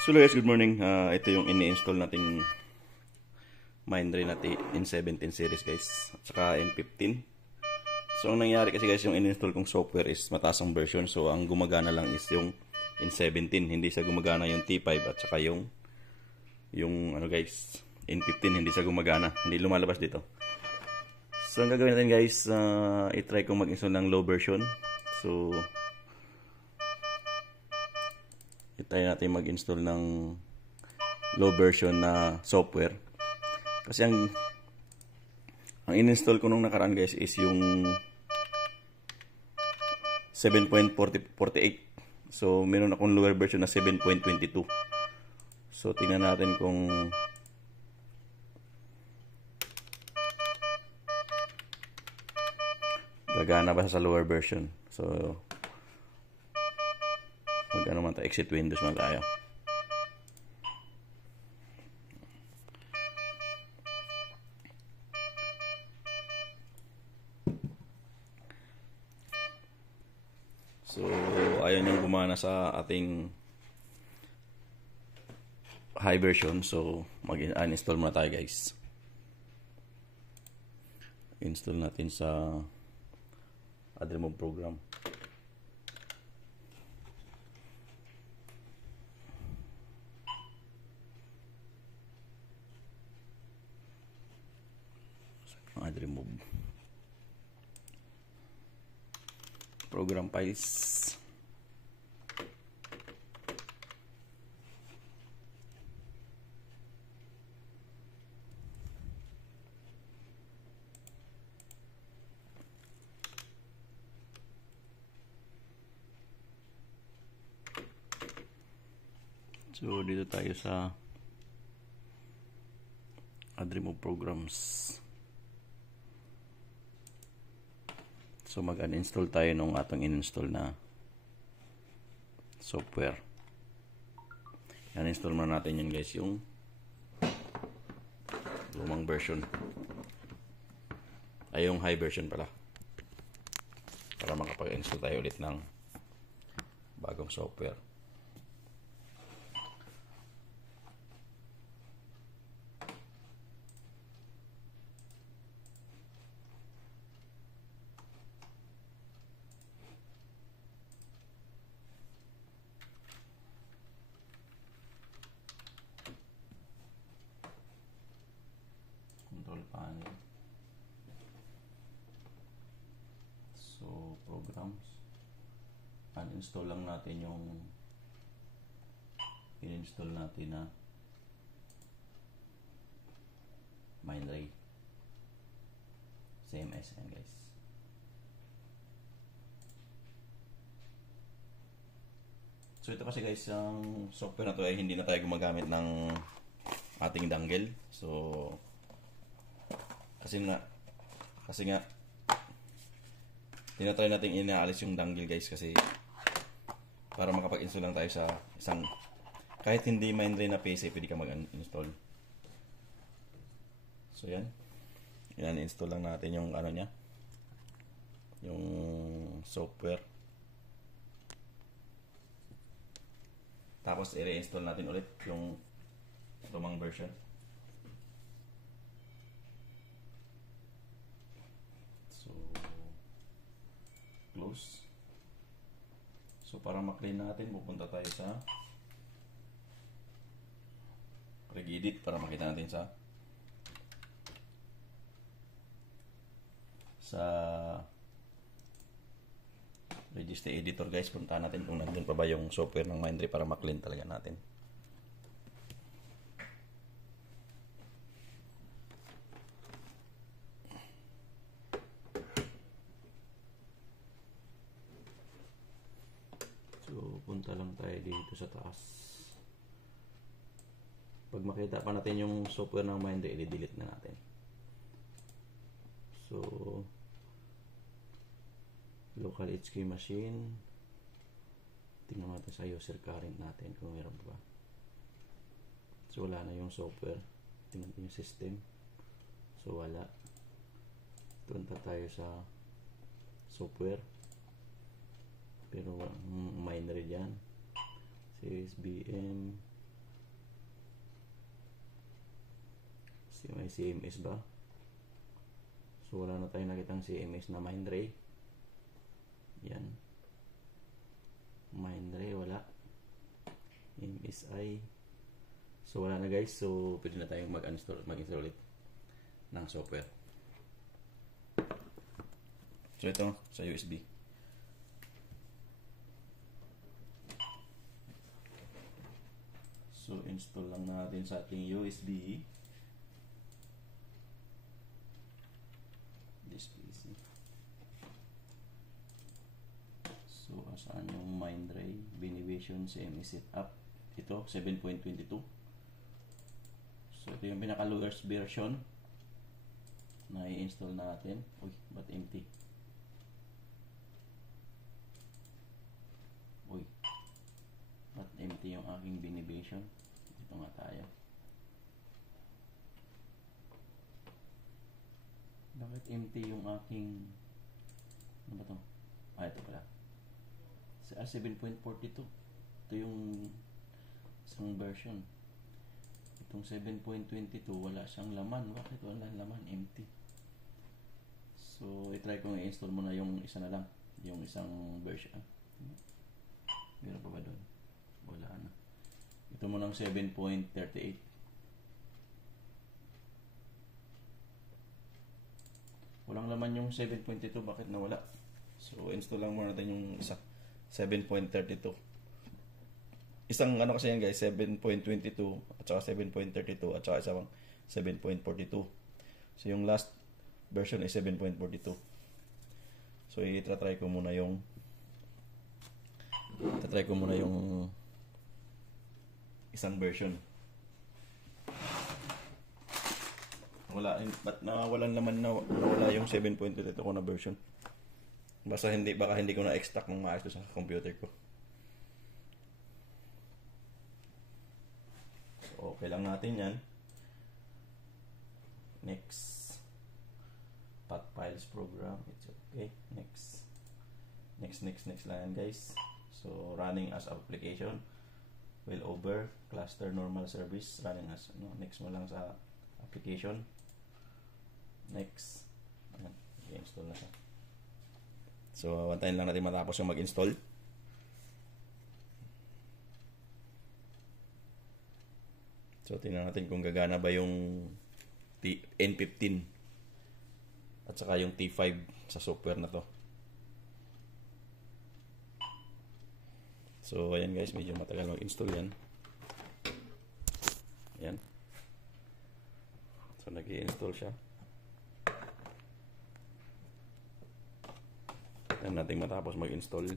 So guys, good morning. Ito yung ini-install nating Mindray natin N17 series guys. At saka N15. So ang nangyari kasi guys, yung in-install kong software is mataas ang version. So ang gumagana lang is yung N17. Hindi siya gumagana yung T5 at saka yung ano guys, N15 hindi siya gumagana. Hindi lumalabas dito. So ang gagawin natin guys, i-try kong mag-install ng low version. So i-try natin mag-install ng low version na software. Kasi ang in-install ko nung nakaraan guys is yung 7.48. So meron akong lower version na 7.22. So tingnan natin kung gagana ba sa lower version. So mag-ano man tayo, exit Windows man tayo. So ayun yung gumana sa ating high version. So mag-uninstall muna tayo guys. Install natin sa add remove program. Add remove program files. So dito tayo sa add remove programs. So mag-uninstall tayo nung atong in-install na software. Uninstall muna natin yun guys, yung lumang version. Ay yung high version pala. Para makapag-install tayo ulit ng bagong software. Control panel. So, programs. Uninstall lang natin yung in-install natin na Mindray. CMS yan guys. So ito kasi guys, ang software na to ay hindi na tayo gumagamit ng ating dongle. So kasi nga tinatry natin inaalis yung dongle guys, kasi para makapag-install lang tayo sa isang, kahit hindi Mindray na PC pwede ka mag-install. So yan, install lang natin yung ano nya, yung software, tapos i-reinstall natin ulit yung lumang version. Close. So para ma-clean natin, pupunta tayo sa Regedit para makita natin sa Register Editor guys. Puntahan natin kung nandun pa ba yung software ng Mindray para ma-clean talaga natin. So, punta lang tayo dito sa taas. Pag makita pa natin yung software ng Mindray, i-delete na natin. So, local HK machine. Tingnan natin sa user current natin kung meron pa. So, wala na yung software. Tingnan natin yung system. So, wala. Punta tayo sa software. Pero Mindray dyan. CSBM May CMS ba? So wala na tayong nakitang CMS na Mindray. Yan. Mindray wala. MSI. So wala na guys. So pwede na tayong mag-install ulit ng software. So ito sa USB. So install lang natin sa ating USB. This PC. So saan yung Mindray Binivision CMS setup? Ito 7.22. So ito yung pinaka-lowest version na i-install natin. Uy, ba't empty? Uy, ba't empty yung aking Binivision? Ito nga tayo. Bakit empty yung aking, ano ba to? Ito pala. Sa 7.42. Ito yung isang version. Itong 7.22 wala siyang laman. Bakit wala laman? Empty. So i-try kong i-install muna yung isa na lang, yung isang version. Meron pa ba doon? Wala na. Ito muna ang 7.38. Walang laman yung 7.22. Bakit nawala? So install lang muna natin yung isa, 7.32. Isang ano kasi yan guys, 7.22 at saka 7.32 at saka isang 7.42. So yung last version is 7.42. So i-try ko muna yung isang version. Wala, ba't nawalan naman na wala yung 7.22 ko na version? Baka hindi ko na extract ng maayos sa computer ko. So, okay lang natin yan. Next. Path files program. It's okay. Next lang yan guys. So, running as application. Failover. Cluster normal service. Running as, next mo lang sa application. Next. Ayan. I-install na siya. So, antayin lang natin matapos yung mag-install. So, tingnan natin kung gagana ba yung N15 at saka yung T5 sa software na to. So, ayan guys, medyo matagal mag-install yan. Ayan. So, nag-i-install siya. Ayan natin matapos mag-install.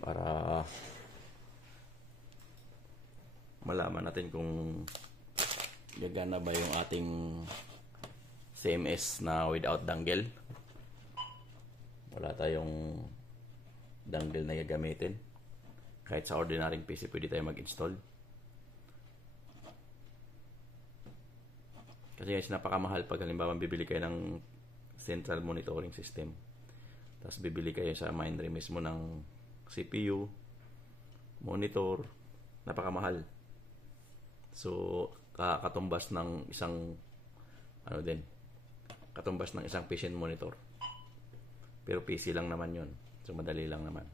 Para malaman natin kung gagana ba yung ating CMS na without dongle. Wala tayong dongle na gagamitin. Kahit sa ordinaryong PC pwede tayo mag-install. Kasi guys, napakamahal pag halimbawa bibili kayo ng central monitoring system. Tapos bibili kayo sa Mindray mismo ng CPU, monitor, napakamahal. So, katumbas ng isang katumbas ng isang PC monitor. Pero PC lang naman yun. So, madali lang naman.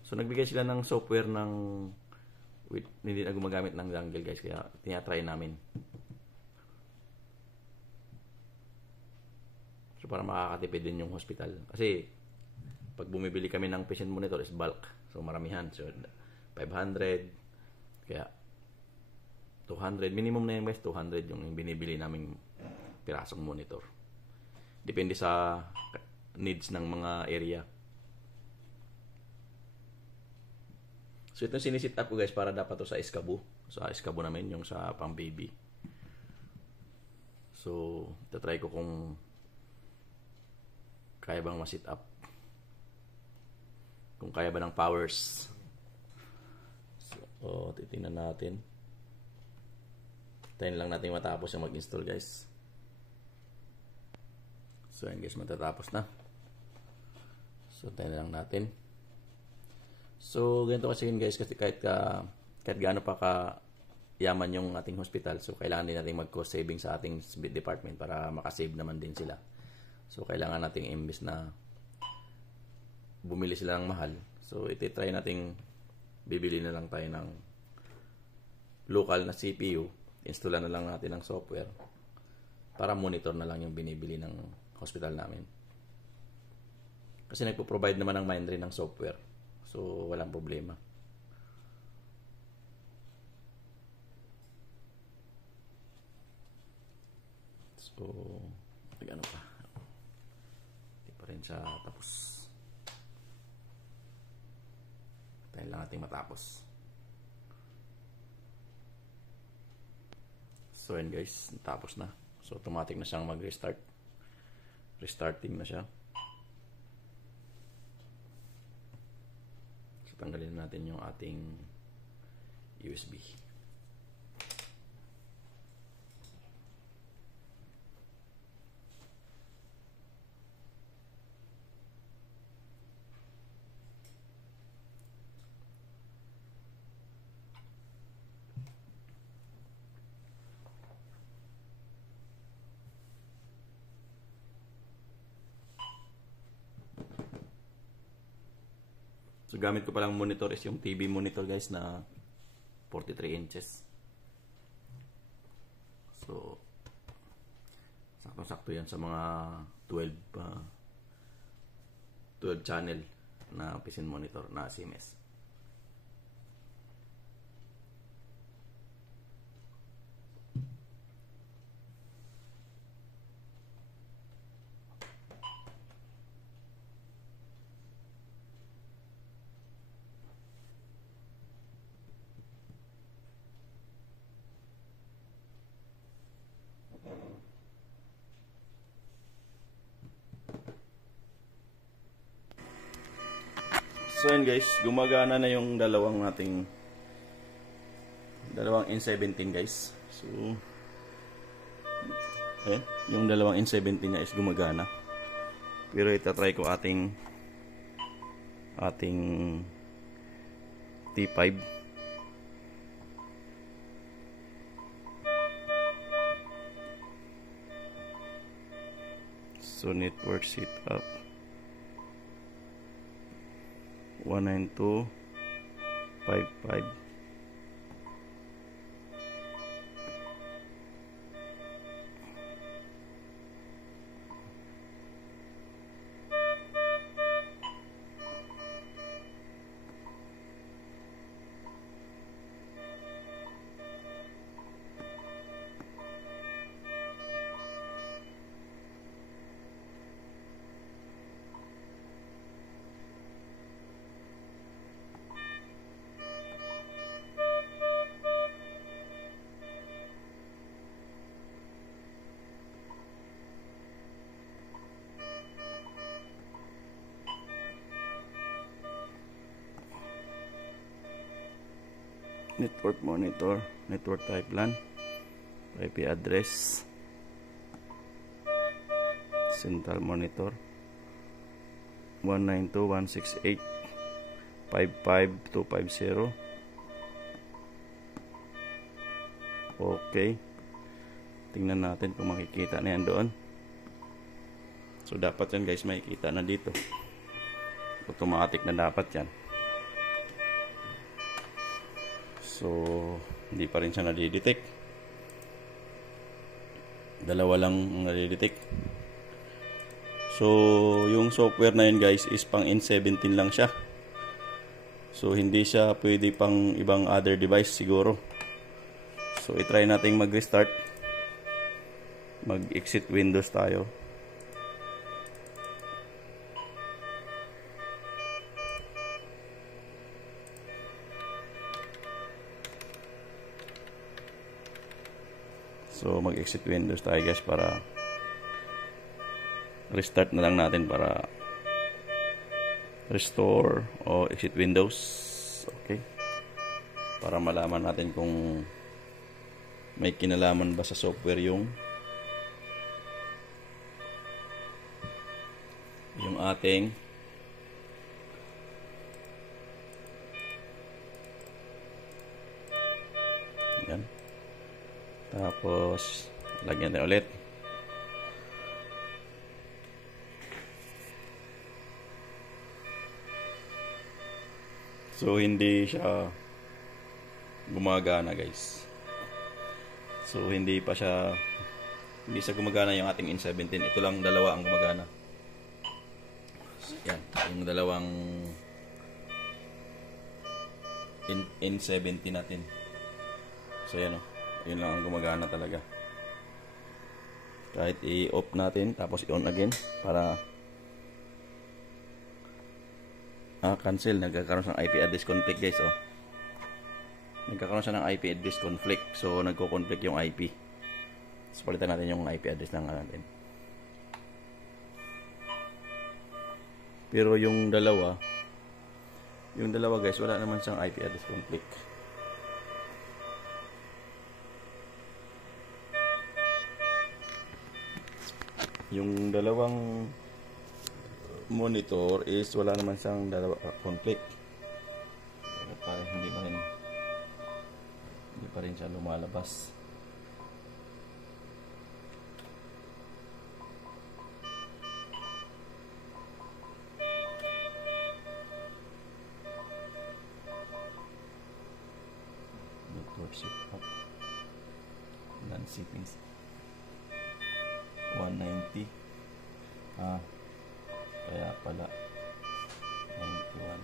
So, nagbigay sila ng software hindi na gumagamit ng dongle guys. Kaya, tinatry namin. So, para makakatipid din yung hospital. Kasi, pag bumibili kami ng patient monitor is bulk. So, maramihan. So, 500. Kaya, 200. Minimum na yung guys, 200 yung binibili naming pirasong monitor. Depende sa needs ng mga area. So, ito sinisit up ko guys para dapat to sa Escabo. Sa Escabo namin, yung sa pang baby. So, tatry ko kung kaya bang ma-sit up. Kung kaya ba ng powers. So, titingnan natin. Tayin lang natin matapos yung mag-install guys. So, ayan guys, matatapos na. So, tayin lang natin. So, ganito kasi yun guys, kasi kahit gaano pa yaman yung ating hospital. So, kailangan din natin mag-cost saving sa ating department para makasave naman din sila. So, kailangan nating imbes na bumili sila ng mahal. So, iti-try nating bibili na lang tayo ng local na CPU. Installan na lang natin ng software para monitor na lang yung binibili ng hospital namin. Kasi nagpo-provide naman ng Mindray ng software. So, walang problema. So, ano pa? Hindi pa rin siya tapos. Tayo lang natin matapos. So, yun guys. Natapos na. So, automatic na siyang mag-restart. Restarting na siya. So, tanggalin natin yung ating USB. So, gamit ko palang monitor is yung TV monitor guys na 43 inches. So, sakto-sakto yan sa mga 12 channel na piston monitor na CMS. So yun guys, gumagana na yung dalawang N17 guys. So yung dalawang N17 niya is gumagana. Pero itatry ko ating T5. So network setup 192.55. Network monitor, network type LAN, IP address, central monitor 192.168.55.250. Okay, tingnan natin kung makikita na yan doon. So dapat yan guys, makikita na dito, automatic na dapat yan. So, hindi pa rin siya nadidetect. Dalawa lang nadidetect. So, yung software na yun guys is pang N17 lang siya. So, hindi siya pwede pang ibang other device siguro. So, itry natin mag-restart. Mag-exit Windows tayo. So, mag-exit Windows tayo guys para restart na lang natin para restore o exit Windows. Okay. Para malaman natin kung may kinalaman ba sa software yung ating yan. Tapos, lagyan natin ulit. So, hindi siya gumagana, guys. So, hindi siya gumagana yung ating N17. Ito lang dalawa ang gumagana. Yan, yung dalawang N70 natin. So, yan o. Yun lang ang gumagana talaga. Kahit i-off natin, tapos i-on again para cancel. Nagkakaroon siya ng IP address conflict, guys. Oh. Nagkakaroon siya ng IP address conflict. So, nagko-conflict yung IP. So, palitan natin yung IP address lang natin. Pero yung dalawa guys, wala naman siyang IP address conflict. Yung dalawang monitor is wala naman siyang conflict. Parang hindi pa rin siya lumalabas. Network setup. LAN settings 190. Kaya pala 91.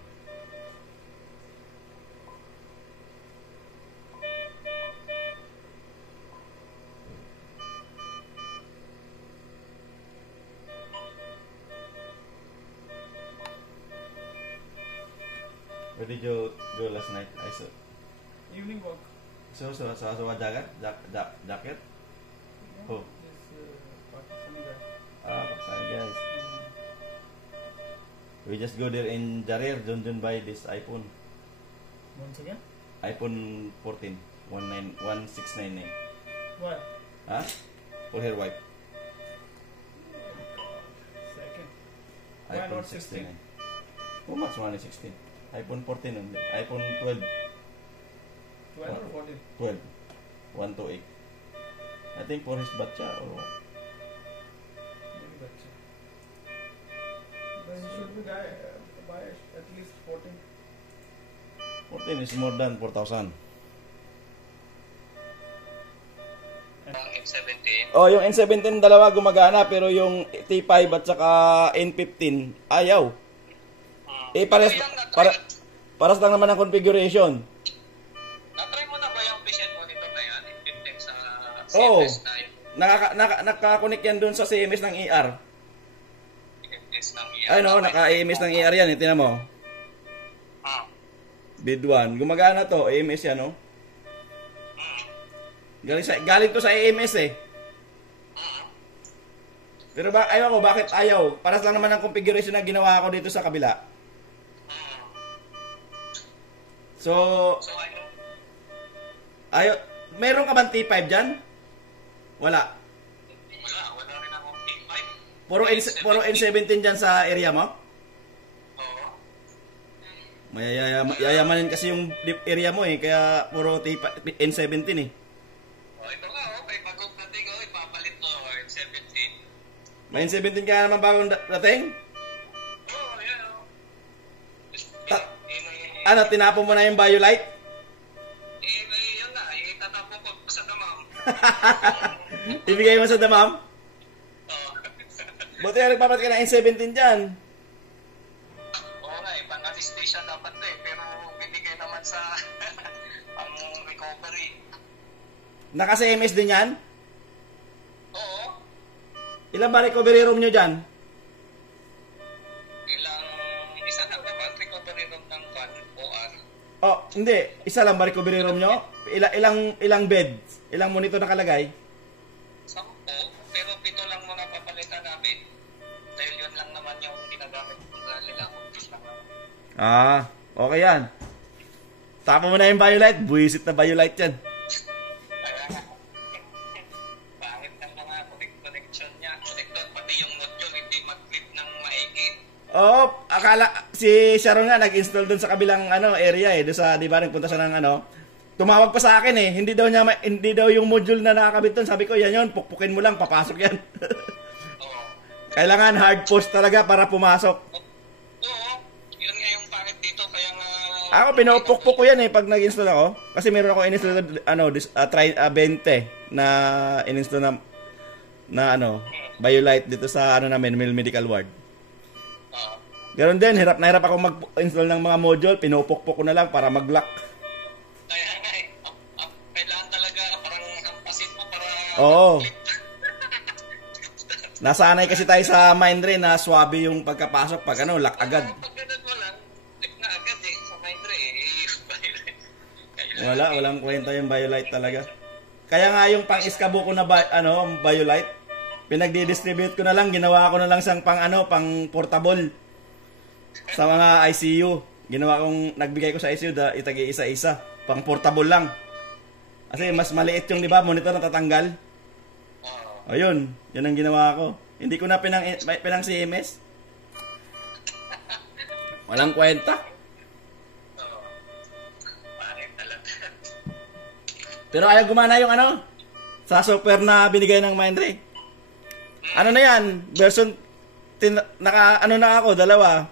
Where did you go last night? I saw Evening walk. So jacket? Oh. This Pakistani guy. Pakistani guys. We just go there in Jarir, don't buy this iPhone. Once again? iPhone 14, 1699. What? Huh? For her wife. Second. Why iPhone not 16? 69. How much money 16? iPhone 14 on the iPhone 12. 12 or 14? 12. 128. I think for his batcha or what? Maybe that's it. Then you should buy at least 14. 14 is more than 4,000. N17. Oh, yung N17 dalawa gumagana pero yung T5 at saka N15 ayaw. Paras lang naman ang configuration. Na-try mo na ba yung patient monitor na yan? N15 sa Oo. CMS na yun? Naka-connect yan dun sa CMS ng ER. CMS ng ER. Ay no, naka-AMS ng ER yan. Tingnan mo. Bid 1. Gumagana to. AMS yan, no? Galing to sa AMS eh. Pero ayaw ko, bakit ayaw? Paras lang naman ang configuration na ginawa ko dito sa kabila. So, ayaw. Meron ka bang T5 dyan? Wala. Wala rin akong T5. Puro N17 dyan sa area mo? Oo. Yayamanin kasi yung area mo eh, kaya puro N17 eh. Ito nga, may bagong dating, ipapalit ko, N17. May N17 ka naman bagong dating? Oo, yan o. Ano, tinapon mo na yung BioLite? Yun na, itatapon ko sa damam. Ibigay mo sa damam? Oo. Buti na nagpapat ka na N17 dyan. Oo nga, pang-anesthesia dapat pero binigay naman sa pang-recovery. Naka-CMS din yan? Oo. Ilan ba recovery room nyo dyan? Isa lang naman, recovery room ng OR. Oh, hindi. Isa lang ba recovery room nyo? Ilang bed? Ilang monitor nakalagay? 10, pero 7 lang mga papalitan namin. Dahil yun lang naman yung ginagamit nila. Okay yan. Tapa mo na yung BioLite. Buwisit na BioLite yan. Bakit ng mga connection niya? Connector, pati yung module, hindi mag-clip ng maigi. Oo, akala si Sharon nga nag-install dun sa kabilang area eh, doon sa 'di ba nagpunta siya ng tumawag pa sa akin eh. Hindi daw yung module na nakakabit doon. Sabi ko, yan yun, pukpukin mo lang, papasok yan. Oo. Kailangan hard post talaga para pumasok. Oo. Yun nga yung pangit dito. Kaya nga... Ako, pinupukpuk ko yan eh pag nag-install ako. Kasi meron ako in-install try 20 na in-install na BioLite dito sa namin, medical ward. Oo. Ganon din, hirap na hirap ako mag-install ng mga module, pinupukpuk ko na lang para mag-lock. Kaya nga eh. Kailangan talaga parang ampasin mo para... Oo. Nasanay kasi tayo sa Mindray na swabe yung pagkapasok pag lock agad. Pag ganun mo lang, click na agad eh. Sa Mindray Walang kwenta yung BioLite talaga. Kaya nga yung pang-iskabo ko na BioLite, pinagdi-distribute ko na lang, ginawa ko na lang siyang pang portable sa mga ICU. Nagbigay ko sa ICU itagi isa-isa, pang portable lang. Kasi mas maliit yung, di ba, monitor na tatanggal. O yun ang ginawa ko. Hindi ko na pinang CMS. Walang kwenta. Pero ayaw gumana yung sa software na binigay ng Mindray. Ano na yan? Version, na ako, dalawa.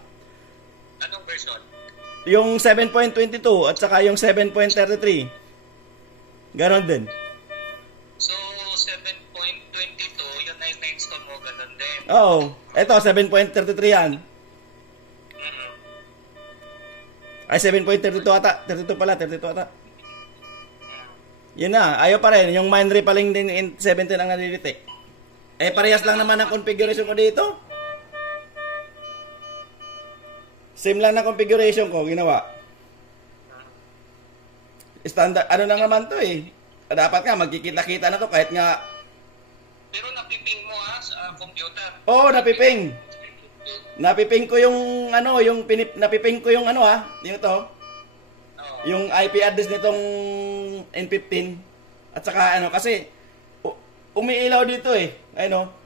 Anong version? Yung 7.22 at saka yung 7.33. Ganon din. So, 7.22, yun na yung na-install mo, ganon din. Oo. Eto, 7.33 yan. Mm-hmm. Ay, 7.32 ata. 32 ata. Yun na, ayaw pa rin. Yung Mindray pa lang din in 17 ang nalidetect. Eh, parehas lang naman ang configuration ko dito. Same lang na configuration ko, ginawa. Standard, lang naman to eh. Dapat nga, magkikita-kita na to kahit nga... Pero napiping mo sa computer. Oo, napiping. Napiping ko yung, napiping ko yung yung to. Yung IP address nitong N15 at saka kasi umiilaw dito eh.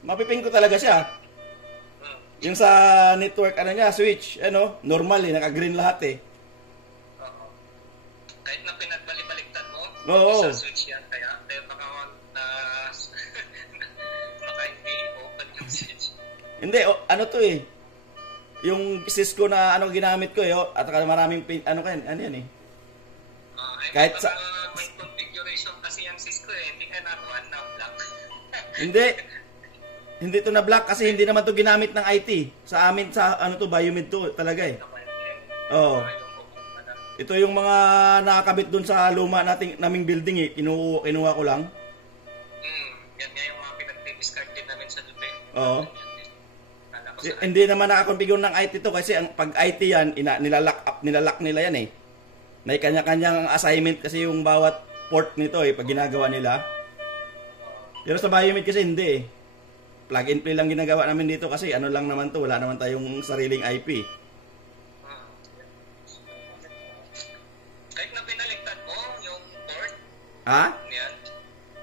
Mapiping ko talaga siya. Yung sa network niya, switch, normal eh, naka-green lahat eh. Kahit na pinagbalik-baliktad mo, sa switch yan kaya baka hindi open yung switch. Hindi, to eh. Yung Cisco na ginamit ko at saka maraming pin, yan eh. Kahit sa may configuration kasi yung Cisco eh, hindi ka nakuha na block. Hindi to na block kasi hindi naman to ginamit ng IT. Sa amin Biomed to talaga eh. Oo. Ito yung mga nakakabit doon sa luma naming building eh. Kinuha ko lang. Yan nga yung mga pinag-discard din namin sa Dubai. Oo. Hindi naman nakakonfigure ng IT to kasi pag IT yan, nilalak nila yan eh. May kanya-kanyang assignment kasi yung bawat port nito eh, pag ginagawa nila. Pero sa Biomed kasi hindi eh. Plug and play lang ginagawa namin dito kasi lang naman to, wala naman tayong sariling IP. Kahit na pinaliktad mo yung port? Ha? Yan.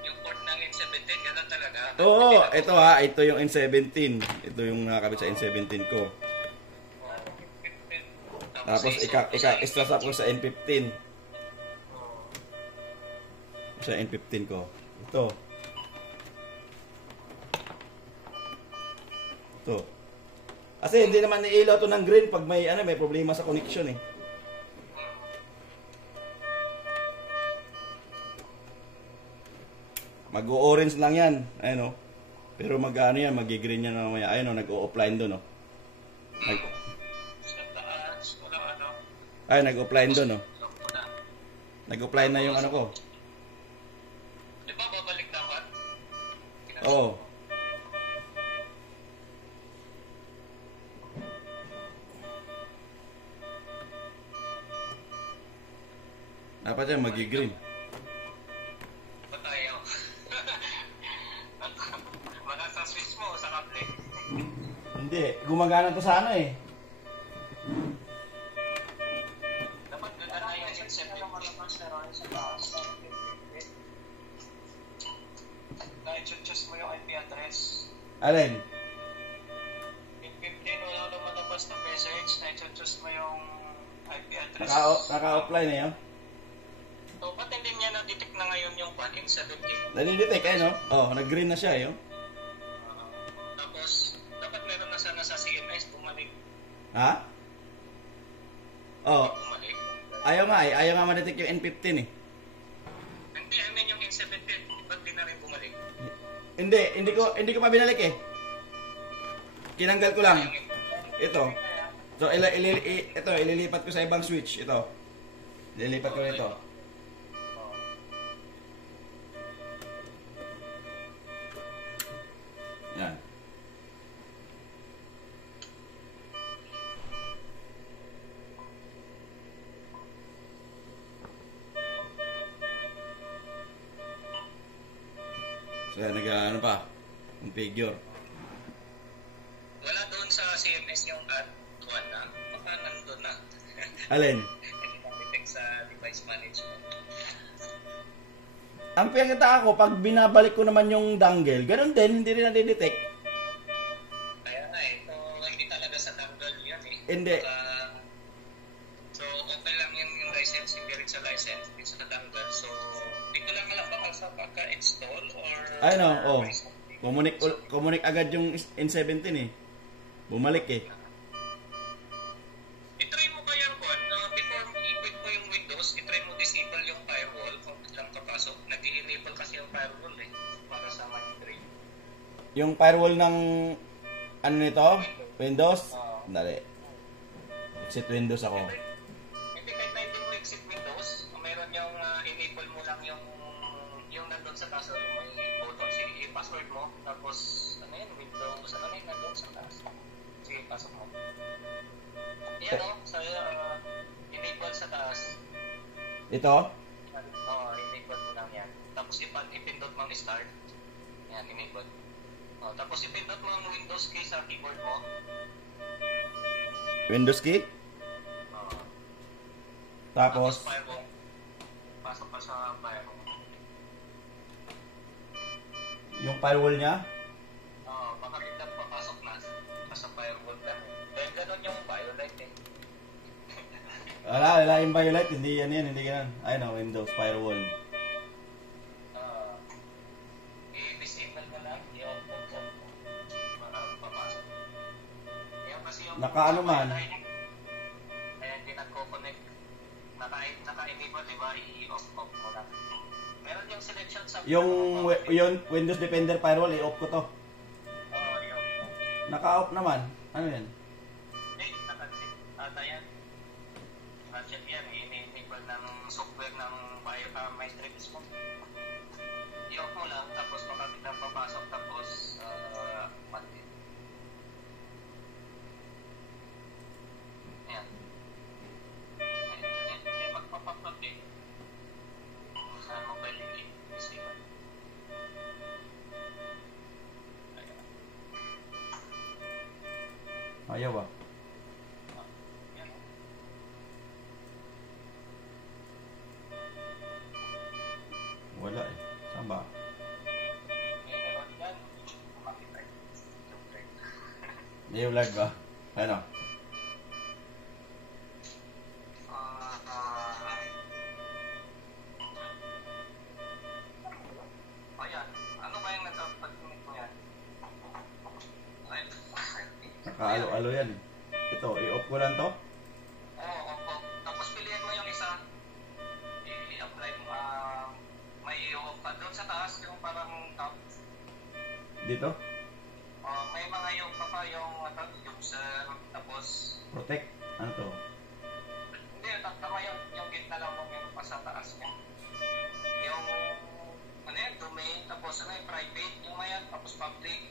Yung port ng N17, gano'n talaga? Oo, ito yung N17. Ito yung nakakabit sa N17 ko. Tapos extra up ko sa N15. Sa N15 ko. Ito. Kasi hindi naman niilaw to ng green pag may problema sa connection eh. Mag-o-orange lang yan. Pero yan, magi-green yan mamaya. Nag-o-offline doon nag-offline doon Nag-offline na yung ko. Di ba babalik dapat? Oo. Dapat yan magi-green. Ba tayo? Wala sa switch mo o sa kable? Hindi, gumagana to sa eh. Dapat ganda na yung N17. Na-choose mo yung IP address. Alin? N15, wala lumalabas na message. Na-choose mo yung IP address. Naka-offline na yun? So, ba't hindi ngayon yung N17. Nadidetect eh, no? Oh, nag-green na siya, eh. Oh. Tapos, dapat meron na sana sa CMS, bumalik. Ha? Oh, Bumalik. ayaw nga eh. Ayaw nga ma-detect yung N15 eh. Hindi, I mean yung N17, ba't di na rin bumalik? Hindi ko pa binalik eh. Kinanggal ko lang. Ito. So, ito, ililipat ko sa ibang switch. Ito. Ililipat ko nito. Yan. So, ano pa? Configure. Wala doon sa CMS yung add one na. Baka nandun na. Alin? Hindi na-detect sa device management. Ang pinakita ako, pag binabalik ko naman yung dongle, ganun din, hindi rin na-detect. Kaya nga eh, so, hindi talaga sa dongle yan eh. Hindi. So, okay lang yung license, hindi rin sa license, hindi sa dongle. So, hindi ko lang alam baka sa pagka-install or... Ay no, oh. Kumunik agad yung N17 eh. Bumalik eh. I-try mo kaya Juan, before mo i-quit mo yung Windows, i-try mo disable yung firewall kung biglang kapasok. Nag-i-enable kasi yung firewall eh, para sa monitoring. Yung firewall ng ano nito? Windows? Dali. Exit Windows ako. Hindi kahit na hindi mo exit Windows, meron yung enable mo lang yung nandun sa taas, may button, sige, password mo, tapos ano yun, Windows, ano na yun, nandun sa taas. Sige, pasok mo. Yan o, sa enable sa taas. Ito? Enable mo lang yan. Tapos ipindot mo ang start. Yan, enable. Tapos ipindot mo ang Windows key sa keyboard mo. Windows key? Tapos firewall. Pasok pa sa firewall. yung firewall niya? Baka biglang papasok na sa firewall ka. Dahil ganun yung violate eh. Wala yung violate, hindi ganun. Ayun o, Windows firewall. I-disable mo lang, i-off para papasok. Yan kasi yung... Nakaano man? Kaya hindi nagko-connect. Naka-enable, diba? I-off mo lang. Meron yung selection sa... Yung Windows Defender firewall, i-off ko to. i-off mo. Naka-off naman. Ano yan? Naka-check. Yan. Naka-check yan. I-enable ng software ng Matrix mo. I-off mo lang, tapos makakita papasok, tapos mati. Yan. May magpapapag eh. Saan mo pwede i-disable. Ayaw ah. Yan. Wala eh. Saan ba? Meron yan. Makita eh. Hindi yung live ba? Ano? Ayan. Ano ba yung nag-pag-connect mo yan? Naka-alo-alo yan eh. Ito, i-off ko lang to. Oo. Tapos piliin mo yung isa. I-apply mo. May i-off pa. Doon sa taas, yung parang top. Dito. May mga yung pa yung user. Tapos, Protect. Ano to? hindi, tama yung gitna lang mo yung pa sa taas niya. Yung, ano yan, domain, tapos ano yung private, yung mayan, tapos public.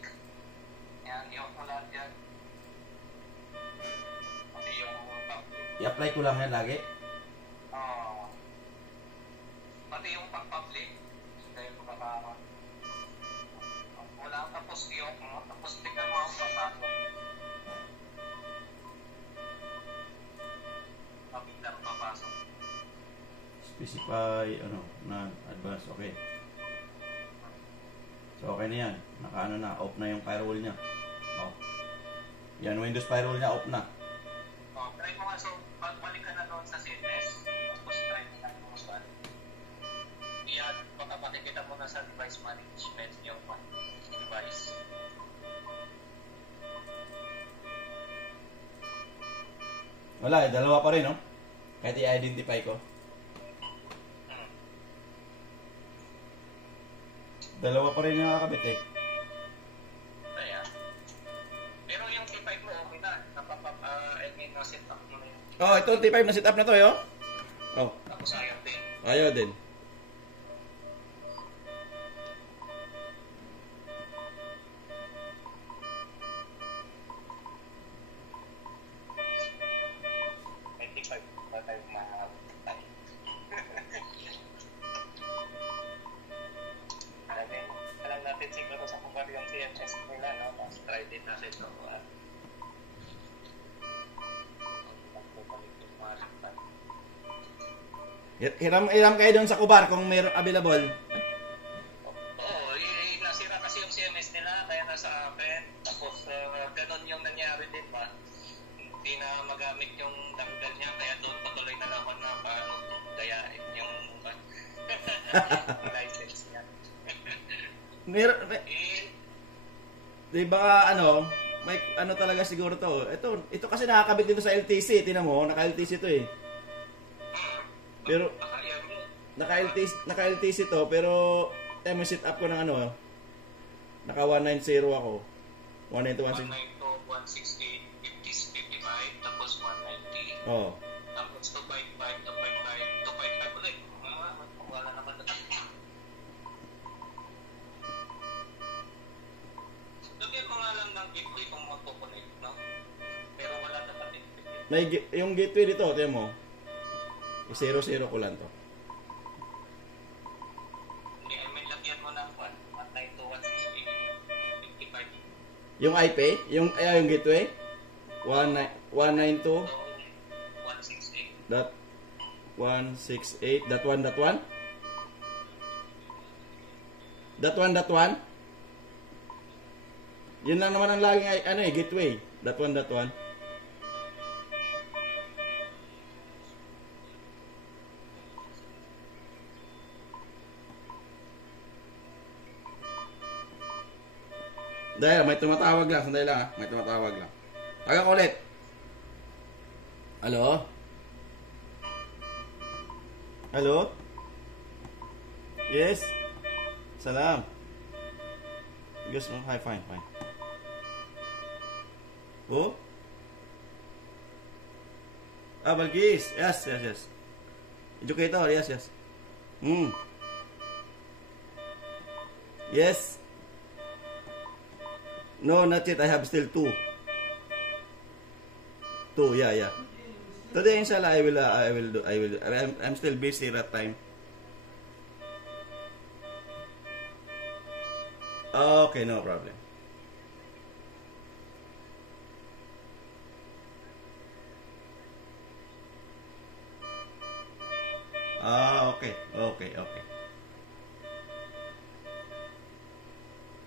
Yan, i-off mo lahat yan. Pati yung public. I-apply ko lang yan lagi. Pati yung pag-public. Dahil baka wala, tapos i-off mo, tapos tignan mo ang papasok. Pabiglang papasok. Specify, ano, na advance. Okay. So, okay na yan. Naka-ano na, off na yung firewall niya. Oh. Yan, Windows firewall niya, off na. Try mo nga, so pagbalik ka na doon sa CMS, tapos try mo na kung saan. I-add makapakikita mo na sa device management yung device. Wala, dalawa pa rin, no? Kahit i-identify ko. Dalawa pa rin yung nakakabit eh. Kaya. Pero yung T5 mo, okay na. I mean, na-set up mo na yun. Oh, ito yung T5 na setup na to, yo. Oh, Tapos ayaw din. ayaw din. May T5 pa tayo mahal. Alam natin siguro sa kumari yung CMS nila, no? Mas try din natin ito. Hiram kayo doon sa Kubar kung mayroong available. Oo, nasira kasi yung CMS nila, kaya nasa akin. Tapos, ganun yung nangyari din ba? Hindi na magamit yung danggal niya, kaya doon patuloy na naman na paano gayain yung license niya. Di ba ano, may ano talaga siguro to. Ito kasi nakakabit dito sa LTC, tinan mo, naka-LTC to eh. Pero naka-LTC to, pero may sit up ko ng ano, naka 190 ako. 192, 192, 168, 55, tapos 190. Oh. Tapos 255, 255, 255 ulit. Wala naman na. Lagyan mo nga lang ng gateway kung magpo-connect, no? Pero wala naman eh. Yung gateway dito, tiyan mo. 0-0 ko lang to. Hindi, may lagyan mo ng 192, 168, 55. Yung IP, yung gateway 192 168. dot 168 dot 1 dot 1 dot 1 dot 1. Yun lang naman ang laging ano eh, gateway dot 1 dot 1. Dahil may tumatawag lang, sandali lang ha. May tumatawag lang. Taga ko ulit. Hello? Hello? Yes? Salam. Yes, no? Hi, fine. Who? Balgis. Yes. Educator, yes. Yes. No, not yet. I have still two. Yeah. Today, inshallah, I will do. I'm still busy that time. Okay, no problem. Okay.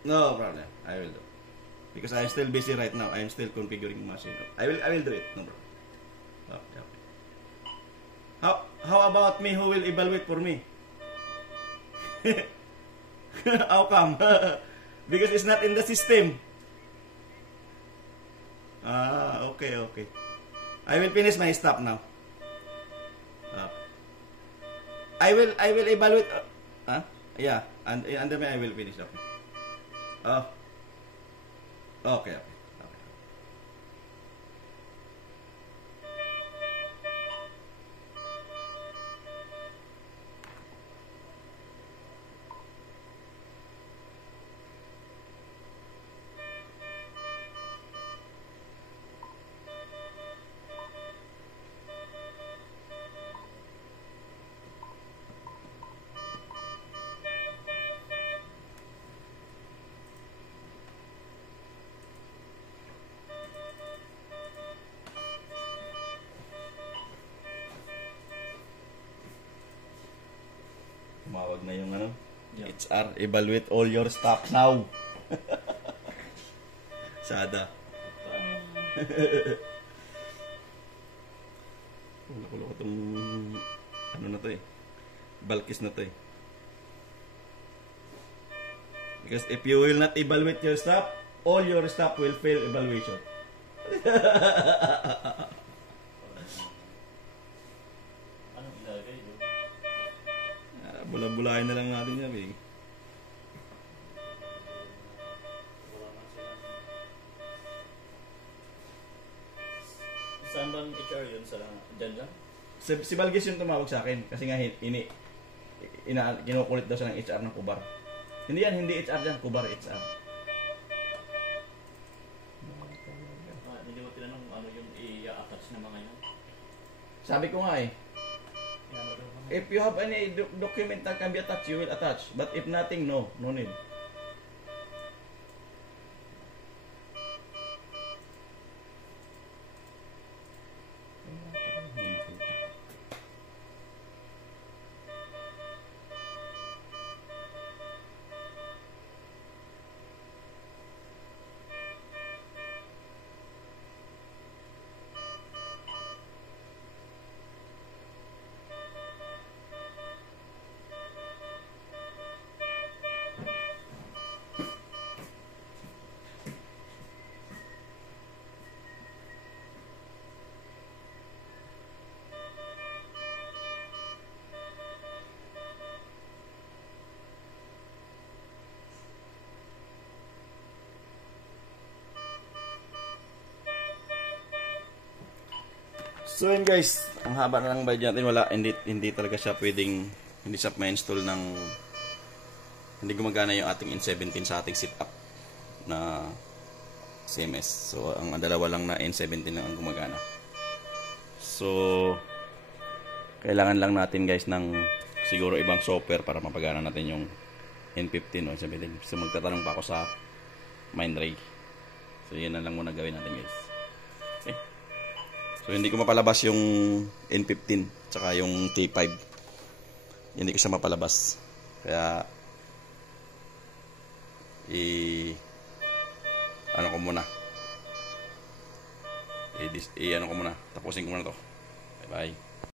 No problem. I will do. Because I'm still busy right now. I'm still configuring the machine. I will do it. No problem. Okay. How about me? Who will evaluate for me? How come? Because it's not in the system. Okay. I will finish my stuff now. I will evaluate. Yeah, and then I will finish. Okay. Okay. Tumawag na yung ano, HR, evaluate all your stuff now. Sada. Nakulo ko itong ano na to eh. Balkis na to eh. Because if you will not evaluate your staff, all your staff will fail evaluation. Anong ilagay doon? Bula-bulahin na lang natin yan, eh. Wala man sila. Saan bang HR yun? Sa dyan lang? Si Balgis yung tumawag sa akin kasi nga kinukulit daw siya ng HR ng Kubar. Hindi yan, hindi HR dyan, Kubar HR. Hindi mo tinanong ano yung i-attach na mga yan? Sabi ko nga eh, if you have any document that can be attached, you will attach. But if nothing, no need. So yun guys, ang haba na ng video natin, hindi talaga siya pwedeng, hindi siya ma-install ng, hindi gumagana yung ating N17 sa ating setup na CMS. So ang dalawa lang na N17 lang ang gumagana. So kailangan lang natin guys ng siguro ibang software para mapagana natin yung N15 o N17. So magtatanong pa ako sa Mindray. So yun na lang muna gawin natin guys. Okay. So hindi ko mapalabas yung N15 tsaka yung K5. Hindi ko siya mapalabas. Kaya ano ko muna. Ano ko muna. Tapusin ko muna to. Bye bye.